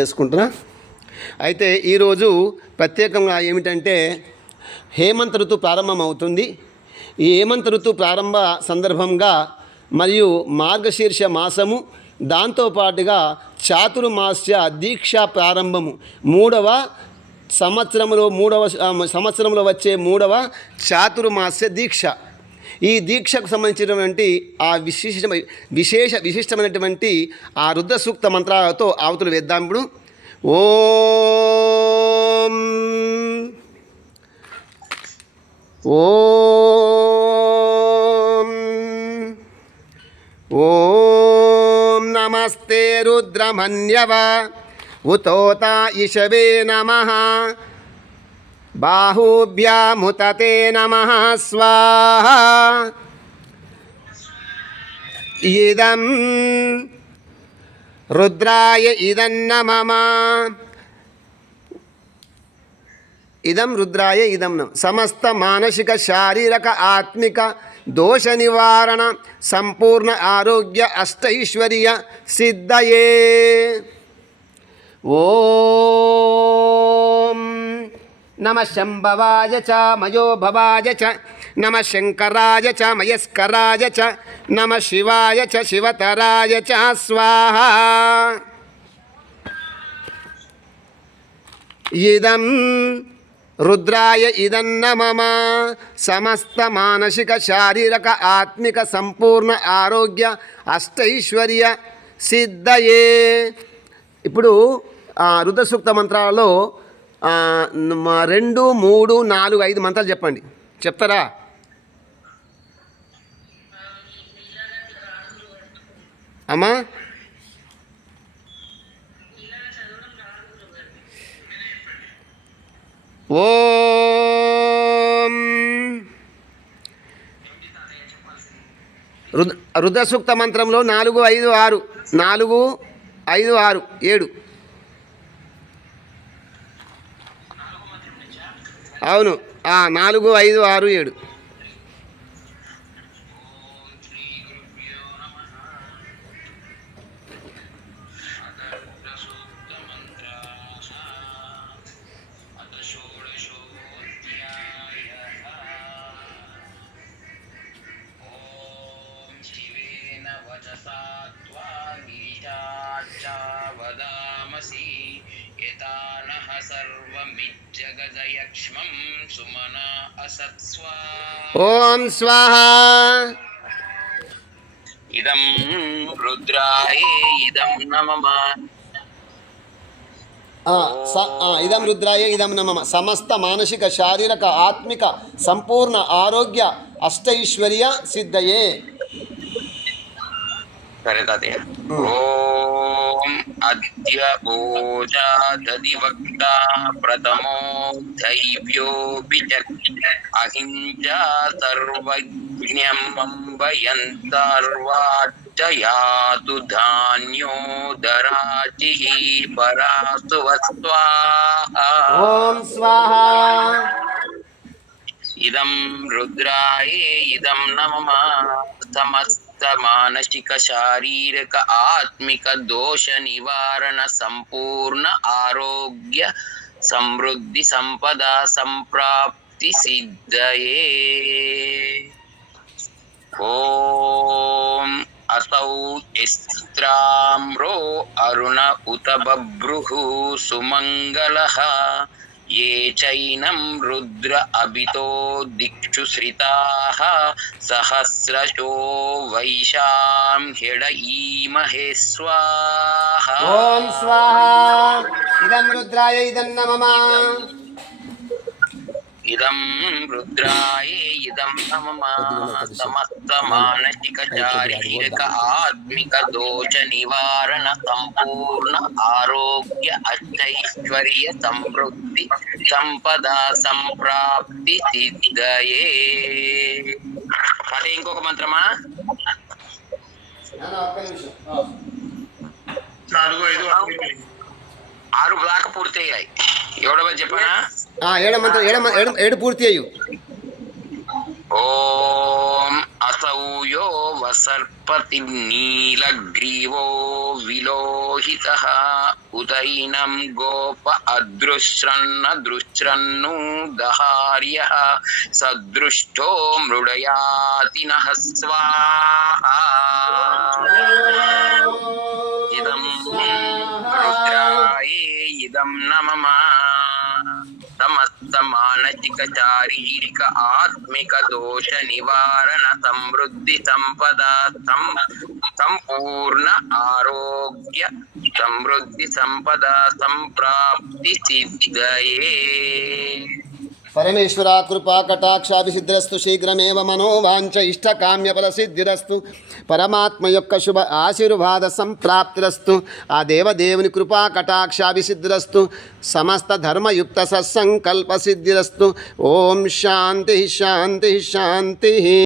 చేసుకుంటున్నా. అయితే ఈరోజు ప్రత్యేకంగా ఏమిటంటే హేమంత ఋతు ప్రారంభం అవుతుంది ఈ హేమంత ఋతు ప్రారంభ సందర్భంగా మరియు మార్గశీర్ష మాసము దాంతోపాటుగా చాతుర్మాస్య దీక్ష ప్రారంభము మూడవ సంవత్సరంలో మూడవ సంవత్సరంలో వచ్చే మూడవ చాతుర్మాస్య దీక్ష. ఈ దీక్షకు సంబంధించినటువంటి ఆ విశేష విశేష విశిష్టమైనటువంటి ఆ రుద్ర సూక్త మంత్రాలతో ఆవతులు వేద్దాం ఇప్పుడు ఓం ఓం ఓం నమస్తే రుద్రమన్యవ ఉతోత ఇషవే నమః బాహుభ్యాముతతే నమ స్వాహ ఇదం రుద్రాయ ఇదన్న మమ ఇదం రుద్రాయ ఇదం సమస్త మానసిక శారీరక ఆత్మిక దోష నివారణ సంపూర్ణ ఆరోగ్య అష్టైశ్వర్య సిద్ధయే ఓ నమ శంభవాయ చ మయోభవాయ చ నమ శంకరాయ చ మయస్కరాయ చ నమ శివాయ చ శివతరాయ చ స్వాహ. ఇదం రుద్రాయ ఇదన్న మమ సమస్త మానసిక శారీరక ఆత్మిక సంపూర్ణ ఆరోగ్య అష్టైశ్వర్య సిద్ధయే. ఇప్పుడు రుద్రసూక్త మంత్రాలలో రెండు మూడు నాలుగు ఐదు మంత్రాలు చెప్పండి. చెప్తారా? అమ్మా? ఓం. రుద్ర రుద్ర సూక్త మంత్రంలో నాలుగు ఐదు ఆరు. నాలుగు ఐదు ఆరు ఏడు. అవును. ఆ, నాలుగు ఐదు ఆరు ఏడు. यथा नः सर्वमिज्जगदयक्ष्मं सुमना असत्स्वा ఓం స్వాహ इदं रुद्राय इदं नमः ఆ, స- ఆ, ఇదం రుద్రాయ ఇదం నమమ సమస్త మానసిక శారీరక ఆత్మిక సంపూర్ణ ఆరోగ్య అష్టైశ్వర్య సిద్ధయే परितते ॐ हाँ। अद्य ओजा दधिवक्ता प्रथमो दैव्योऽपि अहिंसा सर्वज्ञं यातु धान्योदराचिः परास्तु स्वाहा। इदं रुद्राय इदं नमः मम नमः समस्तमानसिक शारीरिक आत्मिक दोष निवारण संपूर्ण आरोग्य समृद्धि संपदा संप्राप्ति सिद्धये ॐ असौ स्त्राम्रो अरुण उत बभ्रुः सुमङ्गलः ये चैनं रुद्र अभितो दिक्षु श्रिताः सहस्रशो वैशां हिडईमहे स्वाहा। ॐ स्वाहा। इदं रुद्राय, इदं नमः। ఇదం రుద్రాయే ఇదం సమస్తమానసిక ఆత్మిక దోష నివారణ సంపూర్ణ ఆరోగ్య అష్టైశ్వర్య సంవృద్ధి సంపద సంప్రాప్తి సిద్ధయే అంటే ఇంకొక మంత్రమా? నాలుగు ఐదు ఆరు బ్లాక్ పూర్తి అయ్యాయి ఏడవ చెప్పానా? ఏడో ఏడమ ఏడో ఏడు పూర్తి అయ్యు ఓం అసౌయో వసర్పతి నీల గ్రీవో విలోహిత ఉదయనం గోప అదృశ్రన్న దృశ్రన్ను దహార్య సదృష్టో మృడయాతి నహ స్వాహ మానసిక శారీరక ఆత్మిక దోష నివారణ సమృద్ధి సంపద సంపూర్ణ ఆరోగ్య సమృద్ధి సంపద సంప్రాప్తి సిద్ధయే. పరమేశ్వర కృపా కటాక్షాభిసిద్ధిరస్తు శీఘ్రమేవ మనోవాంఛ ఇష్టకామ్య ఫల సిద్ధిరస్తు పరమాత్మ యొక్క శుభ ఆశీర్వాద సంప్రాప్తిరస్తు. ఆ దేవదేవుని కృపా కటాక్షాభిసిద్ధిరస్తు సమస్త ధర్మయుక్త సత్సంకల్ప సిద్ధిరస్తు ఓం శాంతి శాంతి శాంతి.